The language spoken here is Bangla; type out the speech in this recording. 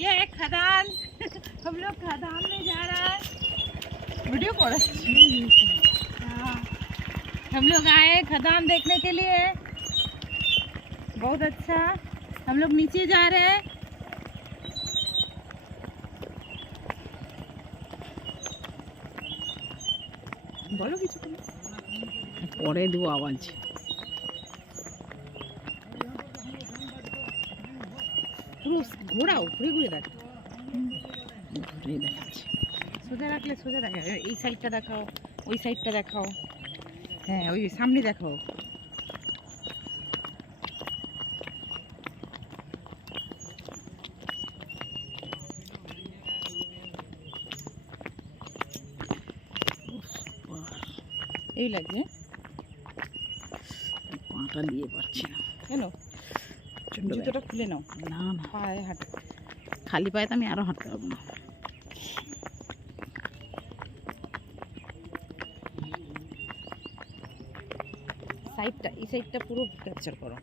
ये एक खदान हम लोग खदान में जा रहा है वीडियो कॉल। हाँ हम लोग आए खदान देखने के लिए, बहुत अच्छा। हम लोग नीचे जा रहे हैं। बोलो কিছু পরে দেবো আওয়াজ। পুরো ঘোরাও, ঘুরে ঘুরে দেখো, ঘুরে দেখাচ্ছি। সোজা রাখলে সোজা দেখা, এই সাইডটা দেখাও, ওই সাইডটা দেখাও, হ্যাঁ ওই সামনে দেখাও। এই লাগছে, পাটা দিয়ে পারছি না। কেন? জুতোটা খুলে নাও। না না, পায়ে হাঁটো। খালি পায়ে তো আমি আরো হাঁটতে পারবো না। সাইডটা, এই সাইডটা পুরো ক্যাপচার করো।